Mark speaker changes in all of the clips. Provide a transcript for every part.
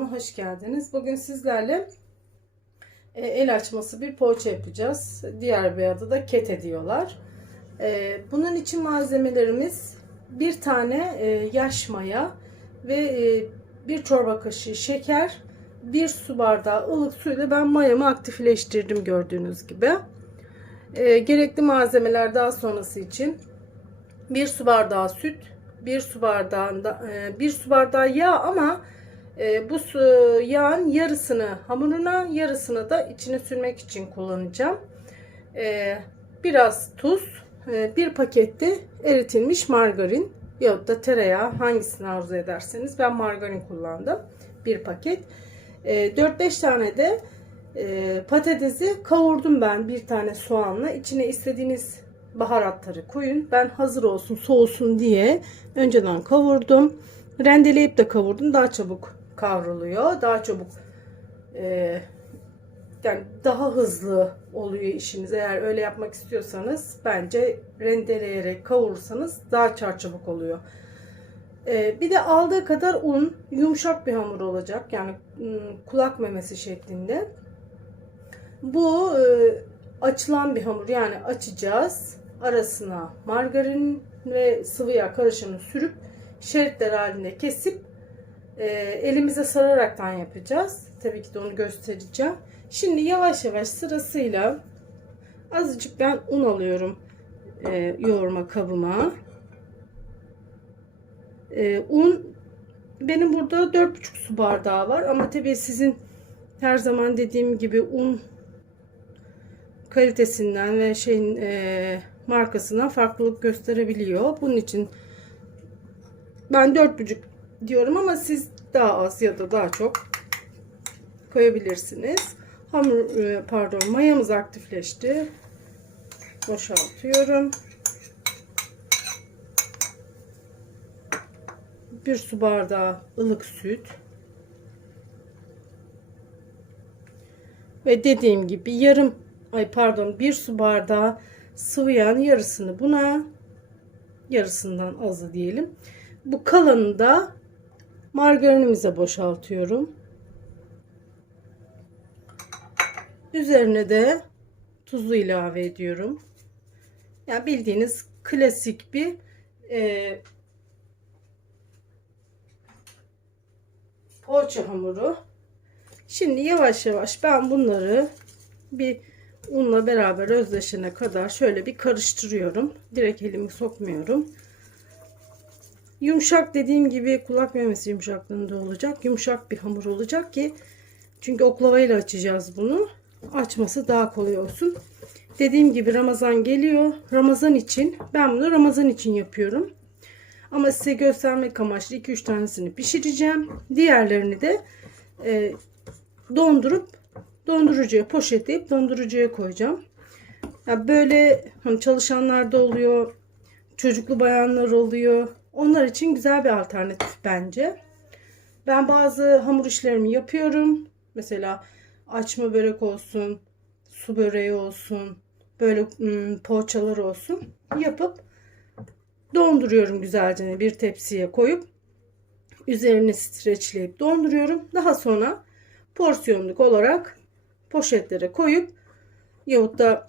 Speaker 1: kanalıma hoş geldiniz. Bugün sizlerle e, el açması bir poğaça yapacağız. Diğer bir adı da kete diyorlar. E, bunun için malzemelerimiz bir tane e, yaş maya ve bir çorba kaşığı şeker, bir su bardağı ılık suyla ben mayamı aktifleştirdim gördüğünüz gibi. Gerekli malzemeler daha sonrası için bir su bardağı süt, bir su bardağında bir su bardağı yağ ama e, bu yağın yarısını hamuruna yarısını da içine sürmek için kullanacağım. E, biraz tuz, e, bir pakette eritilmiş margarin ya da tereyağı hangisini arzu ederseniz ben margarin kullandım. Bir paket. E, 4-5 tane de e, patatesi kavurdum ben bir tane soğanla. İçine istediğiniz baharatları koyun. Ben hazır olsun soğusun diye önceden kavurdum. Rendeleyip de kavurdum. Daha çabuk kavruluyor. Daha çabuk e, yani daha hızlı oluyor işiniz. Eğer öyle yapmak istiyorsanız bence rendeleyerek kavurursanız daha çarçabuk oluyor. E, bir de aldığı kadar un yumuşak bir hamur olacak. Yani kulak memesi şeklinde. Bu e, açılan bir hamur. Yani açacağız. Arasına margarin ve sıvı yağ karışımını sürüp şeritler halinde kesip e, elimize sararaktan yapacağız. Tabii ki de onu göstereceğim. Şimdi yavaş yavaş sırasıyla azıcık ben un alıyorum e, yoğurma kabıma. E, un benim burada 4,5 su bardağı var ama tabii sizin her zaman dediğim gibi un kalitesinden ve şeyin e, markasından farklılık gösterebiliyor. Bunun için ben 4,5 diyorum ama siz daha az ya da daha çok koyabilirsiniz. Hamur e, pardon mayamız aktifleşti. Boşaltıyorum. Bir su bardağı ılık süt. Ve dediğim gibi yarım ay pardon bir su bardağı sıvı yağın yarısını buna yarısından azı diyelim. Bu kalanını da margarinimize boşaltıyorum. Üzerine de tuzu ilave ediyorum. Yani bildiğiniz klasik bir e, poğaça hamuru. Şimdi yavaş yavaş ben bunları bir unla beraber özleşene kadar şöyle bir karıştırıyorum. Direkt elimi sokmuyorum. Yumuşak dediğim gibi kulak memesi yumuşaklığında olacak. Yumuşak bir hamur olacak ki çünkü oklavayla açacağız bunu. Açması daha kolay olsun. Dediğim gibi Ramazan geliyor. Ramazan için ben bunu Ramazan için yapıyorum. Ama size göstermek amaçlı 2-3 tanesini pişireceğim. Diğerlerini de e, dondurup dondurucuya poşetleyip dondurucuya koyacağım. Ya böyle hani çalışanlar da oluyor. Çocuklu bayanlar oluyor. Onlar için güzel bir alternatif bence. Ben bazı hamur işlerimi yapıyorum. Mesela açma börek olsun, su böreği olsun, böyle ım, poğaçalar olsun. Yapıp donduruyorum güzelce bir tepsiye koyup üzerini streçleyip donduruyorum. Daha sonra porsiyonluk olarak poşetlere koyup yahut da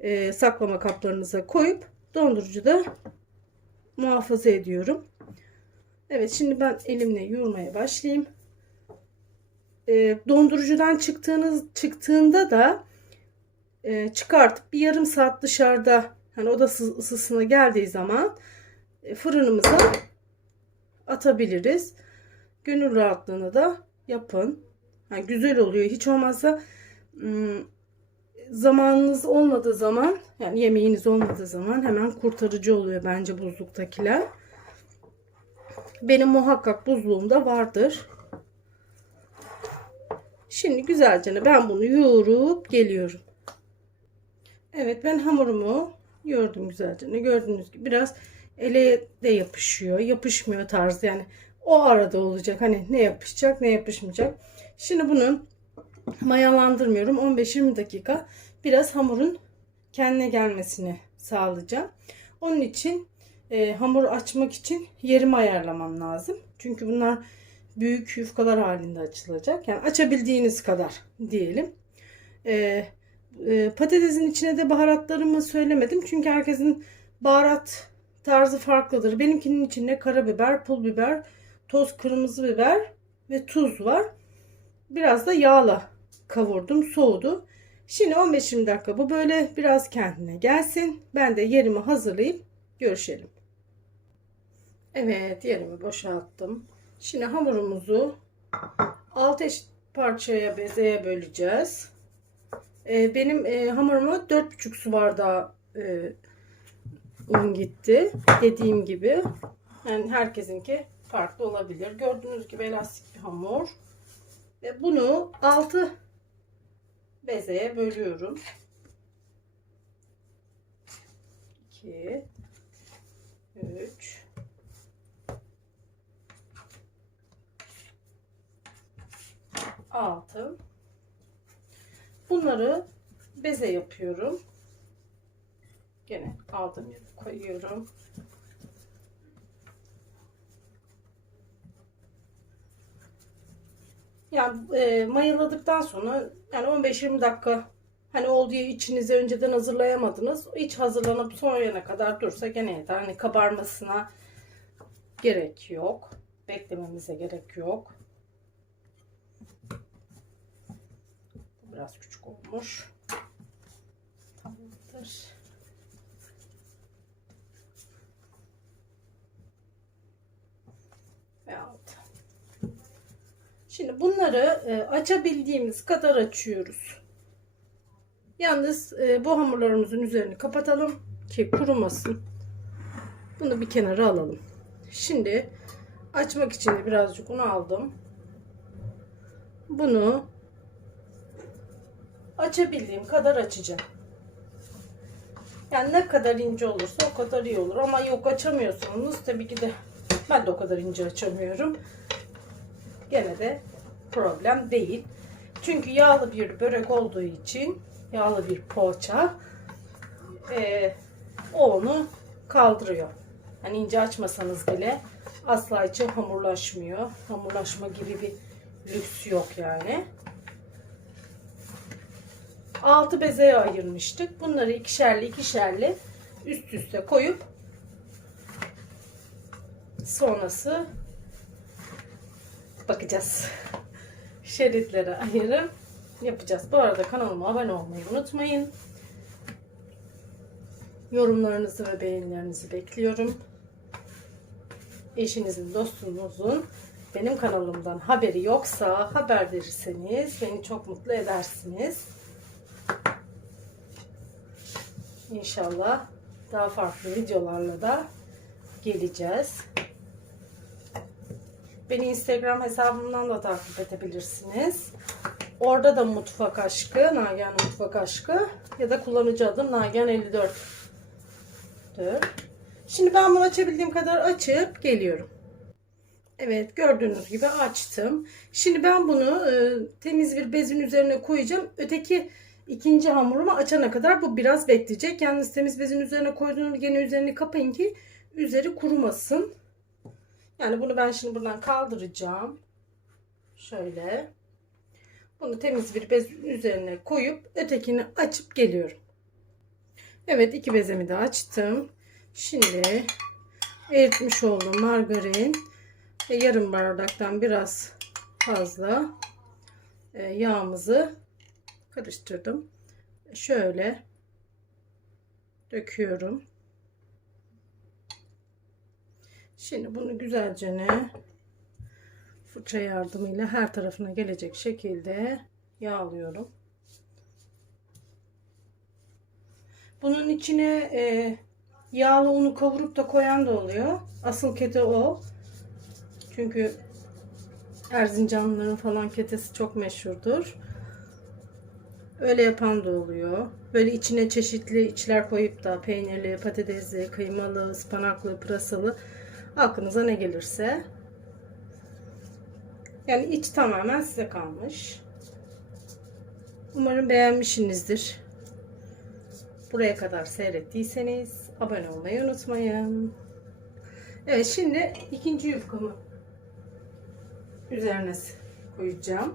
Speaker 1: e, saklama kaplarınıza koyup dondurucuda muhafaza ediyorum. Evet şimdi ben elimle yoğurmaya başlayayım. E, dondurucudan çıktığınız çıktığında da e, çıkartıp bir yarım saat dışarıda hani oda ısısına geldiği zaman e, fırınımıza atabiliriz. Gönül rahatlığına da yapın. Yani güzel oluyor. Hiç olmazsa zamanınız olmadığı zaman yani yemeğiniz olmadığı zaman hemen kurtarıcı oluyor bence buzluktakiler. Benim muhakkak buzluğumda vardır. Şimdi güzelce ben bunu yoğurup geliyorum. Evet ben hamurumu yoğurdum güzelce. Gördüğünüz gibi biraz ele de yapışıyor. Yapışmıyor tarzı yani o arada olacak. Hani ne yapışacak ne yapışmayacak. Şimdi bunu mayalandırmıyorum. 15-20 dakika biraz hamurun kendine gelmesini sağlayacağım. Onun için e, hamur açmak için yerimi ayarlamam lazım. Çünkü bunlar büyük yufkalar halinde açılacak. Yani açabildiğiniz kadar diyelim. Ee, e, patatesin içine de baharatlarımı söylemedim. Çünkü herkesin baharat tarzı farklıdır. Benimkinin içinde karabiber, pul biber, toz kırmızı biber ve tuz var. Biraz da yağla kavurdum. Soğudu. Şimdi 15-20 dakika bu böyle biraz kendine gelsin. Ben de yerimi hazırlayıp görüşelim. Evet yerimi boşalttım. Şimdi hamurumuzu 6 eşit parçaya bezeye böleceğiz. Ee, benim e, hamuruma 4,5 su bardağı e, un gitti. Dediğim gibi. Yani herkesinki farklı olabilir. Gördüğünüz gibi elastik bir hamur. Ve bunu 6 bezeye bölüyorum. 2 3 6 Bunları beze yapıyorum. Gene aldım koyuyorum. Yani e, mayaladıktan sonra yani 15-20 dakika hani oldu ya içinize önceden hazırlayamadınız. İç hazırlanıp soğuyana kadar dursa gene yeter. Hani kabarmasına gerek yok. Beklememize gerek yok. Biraz küçük olmuş. Tamamdır. Ve altı. Şimdi bunları e, açabildiğimiz kadar açıyoruz. Yalnız e, bu hamurlarımızın üzerini kapatalım ki kurumasın. Bunu bir kenara alalım. Şimdi açmak için de birazcık un aldım. Bunu açabildiğim kadar açacağım. Yani ne kadar ince olursa o kadar iyi olur. Ama yok açamıyorsanız tabii ki de ben de o kadar ince açamıyorum. Gene de problem değil. Çünkü yağlı bir börek olduğu için yağlı bir poğaça e, onu kaldırıyor. Hani ince açmasanız bile asla içi hamurlaşmıyor. Hamurlaşma gibi bir lüks yok yani. 6 bezeye ayırmıştık. Bunları ikişerli ikişerli üst üste koyup sonrası bakacağız. Şeritlere ayırıp yapacağız. Bu arada kanalıma abone olmayı unutmayın. Yorumlarınızı ve beğenilerinizi bekliyorum. Eşinizin, dostunuzun benim kanalımdan haberi yoksa haber verirseniz beni çok mutlu edersiniz. İnşallah daha farklı videolarla da geleceğiz. Beni Instagram hesabımdan da takip edebilirsiniz. Orada da mutfak aşkı, Nagihan mutfak aşkı ya da kullanıcı adım Nagihan 54. Şimdi ben bunu açabildiğim kadar açıp geliyorum. Evet gördüğünüz gibi açtım. Şimdi ben bunu e, temiz bir bezin üzerine koyacağım. Öteki ikinci hamurumu açana kadar bu biraz bekleyecek. Yalnız temiz bezin üzerine koyduğunuz gene üzerini kapayın ki üzeri kurumasın. Yani bunu ben şimdi buradan kaldıracağım. Şöyle. Bunu temiz bir bez üzerine koyup ötekini açıp geliyorum. Evet iki bezemi de açtım. Şimdi eritmiş olduğum margarin yarım bardaktan biraz fazla e, yağımızı karıştırdım. Şöyle döküyorum. Şimdi bunu güzelce ne fırça yardımıyla her tarafına gelecek şekilde yağlıyorum. Bunun içine e, yağlı unu kavurup da koyan da oluyor. Asıl kete o. Çünkü Erzincanlıların falan ketesi çok meşhurdur. Öyle yapan da oluyor. Böyle içine çeşitli içler koyup da peynirli, patatesli, kıymalı, ıspanaklı, pırasalı aklınıza ne gelirse. Yani iç tamamen size kalmış. Umarım beğenmişsinizdir. Buraya kadar seyrettiyseniz abone olmayı unutmayın. Evet şimdi ikinci yufkamı üzerine koyacağım.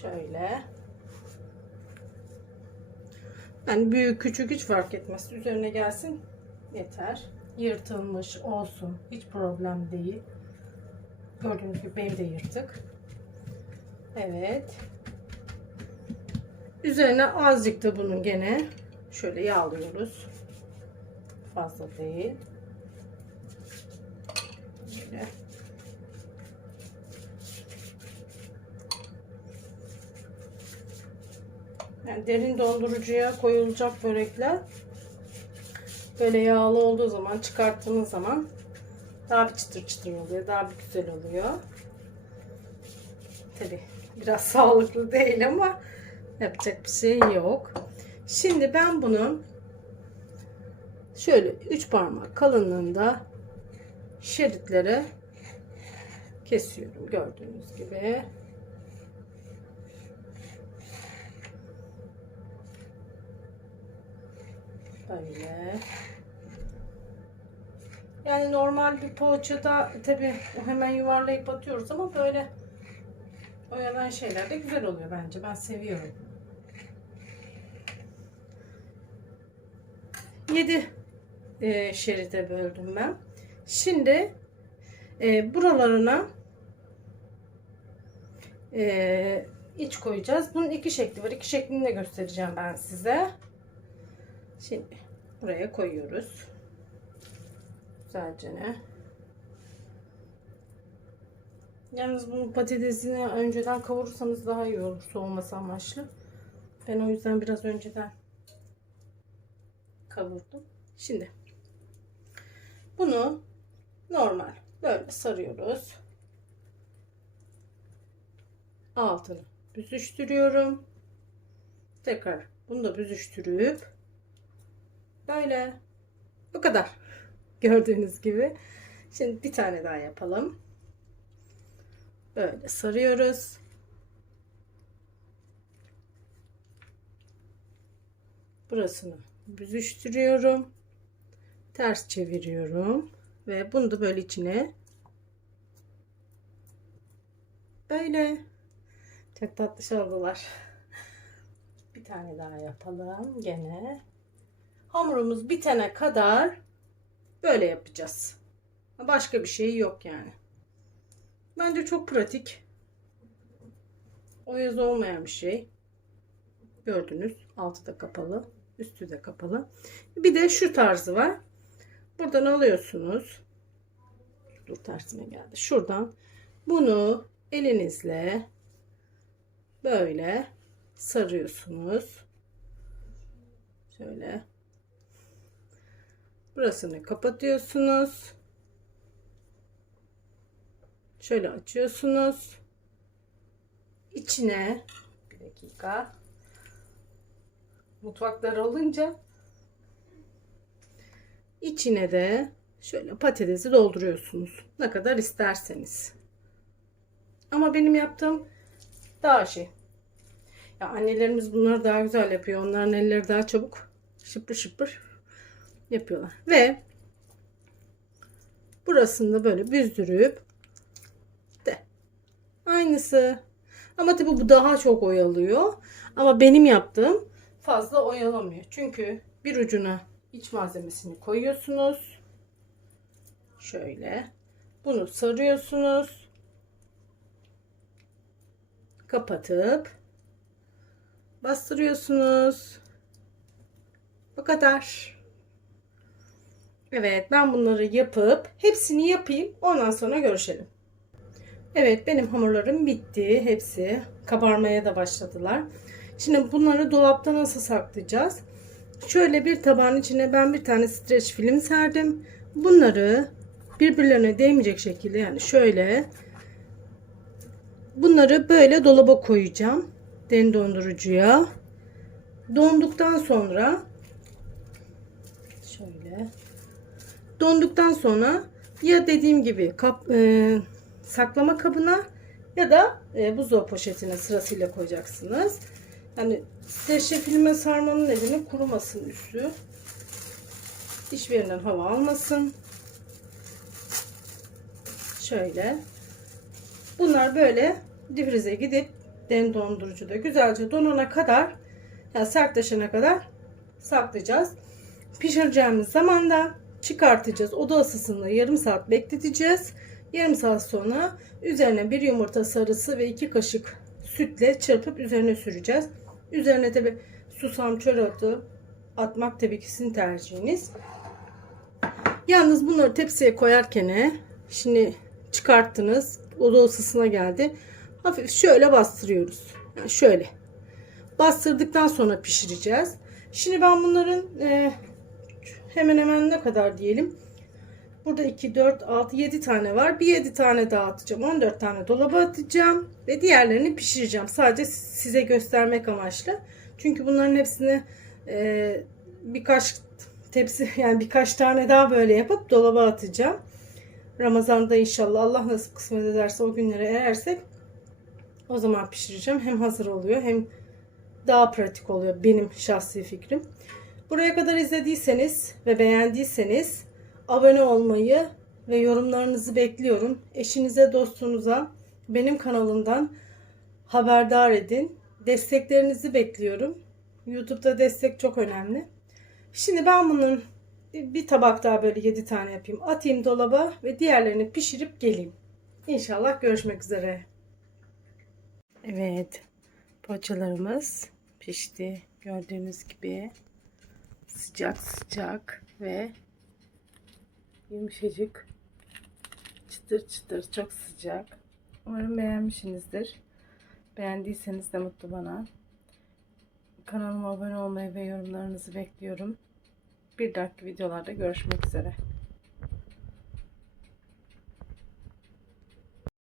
Speaker 1: Şöyle. Yani büyük küçük hiç fark etmez. Üzerine gelsin yeter. Yırtılmış olsun. Hiç problem değil. Gördüğünüz gibi benim de yırtık. Evet. Üzerine azıcık da bunun gene şöyle yağlıyoruz. Fazla değil. Böyle. Yani derin dondurucuya koyulacak börekler böyle yağlı olduğu zaman çıkarttığınız zaman daha bir çıtır çıtır oluyor. Daha bir güzel oluyor. Tabi biraz sağlıklı değil ama yapacak bir şey yok. Şimdi ben bunu şöyle 3 parmak kalınlığında şeritlere kesiyorum gördüğünüz gibi. Böyle. Yani normal bir poğaçada tabi hemen yuvarlayıp atıyoruz ama böyle oyalan şeyler de güzel oluyor bence. Ben seviyorum. 7 e, şeride böldüm ben. Şimdi e, buralarına e, iç koyacağız. Bunun iki şekli var. İki şeklini de göstereceğim ben size. Şimdi buraya koyuyoruz. Güzelce ne? Yalnız bunun patatesini önceden kavurursanız daha iyi olur soğuması amaçlı. Ben o yüzden biraz önceden kavurdum. Şimdi bunu normal böyle sarıyoruz. Altını büzüştürüyorum. Tekrar bunu da büzüştürüp böyle bu kadar. Gördüğünüz gibi. Şimdi bir tane daha yapalım. Böyle sarıyoruz. Burasını büzüştürüyorum. Ters çeviriyorum. Ve bunu da böyle içine böyle çok tatlış oldular. Bir tane daha yapalım gene. Hamurumuz bitene kadar böyle yapacağız. Başka bir şey yok yani. Bence çok pratik. Oyaz olmayan bir şey. Gördünüz. Altı da kapalı. Üstü de kapalı. Bir de şu tarzı var. Buradan alıyorsunuz. Dur tersine geldi. Şuradan bunu elinizle böyle sarıyorsunuz. Şöyle. Burasını kapatıyorsunuz. Şöyle açıyorsunuz. İçine bir dakika mutfaklar olunca içine de şöyle patatesi dolduruyorsunuz. Ne kadar isterseniz. Ama benim yaptığım daha şey. Ya annelerimiz bunları daha güzel yapıyor. Onların elleri daha çabuk şıpır şıpır yapıyorlar. Ve burasını da böyle büzdürüp de aynısı. Ama tabi bu daha çok oyalıyor. Ama benim yaptığım fazla oyalamıyor. Çünkü bir ucuna iç malzemesini koyuyorsunuz. Şöyle. Bunu sarıyorsunuz. Kapatıp bastırıyorsunuz. Bu kadar. Evet ben bunları yapıp hepsini yapayım. Ondan sonra görüşelim. Evet benim hamurlarım bitti. Hepsi kabarmaya da başladılar. Şimdi bunları dolapta nasıl saklayacağız? Şöyle bir tabağın içine ben bir tane streç film serdim. Bunları birbirlerine değmeyecek şekilde yani şöyle bunları böyle dolaba koyacağım. Derin dondurucuya. Donduktan sonra şöyle donduktan sonra ya dediğim gibi kap, e, saklama kabına ya da e, buzdolabı poşetine sırasıyla koyacaksınız. Yani streçle filme sarmanın nedeni kurumasın üstü. hiçbir yerinden hava almasın. Şöyle. Bunlar böyle difrize gidip den dondurucuda güzelce donana kadar yani sertleşene kadar saklayacağız. Pişireceğimiz zaman da çıkartacağız. Oda ısısında yarım saat bekleteceğiz. Yarım saat sonra üzerine bir yumurta sarısı ve iki kaşık sütle çırpıp üzerine süreceğiz. Üzerine tabi susam çörotu atmak tabii ki sizin tercihiniz. Yalnız bunları tepsiye koyarken şimdi çıkarttınız. Oda ısısına geldi. Hafif şöyle bastırıyoruz. Yani şöyle. Bastırdıktan sonra pişireceğiz. Şimdi ben bunların e, hemen hemen ne kadar diyelim. Burada 2, 4, 6, 7 tane var. Bir 7 tane daha atacağım. 14 tane dolaba atacağım. Ve diğerlerini pişireceğim. Sadece size göstermek amaçlı. Çünkü bunların hepsini e, birkaç tepsi yani birkaç tane daha böyle yapıp dolaba atacağım. Ramazan'da inşallah Allah nasip kısmet ederse o günlere erersek o zaman pişireceğim. Hem hazır oluyor hem daha pratik oluyor benim şahsi fikrim. Buraya kadar izlediyseniz ve beğendiyseniz abone olmayı ve yorumlarınızı bekliyorum. Eşinize, dostunuza benim kanalımdan haberdar edin. Desteklerinizi bekliyorum. YouTube'da destek çok önemli. Şimdi ben bunun bir tabak daha böyle 7 tane yapayım. Atayım dolaba ve diğerlerini pişirip geleyim. İnşallah görüşmek üzere. Evet. Poğaçalarımız pişti. Gördüğünüz gibi sıcak sıcak ve yumuşacık çıtır çıtır çok sıcak. Umarım beğenmişsinizdir. Beğendiyseniz de mutlu bana. Kanalıma abone olmayı ve yorumlarınızı bekliyorum. Bir dahaki videolarda görüşmek üzere.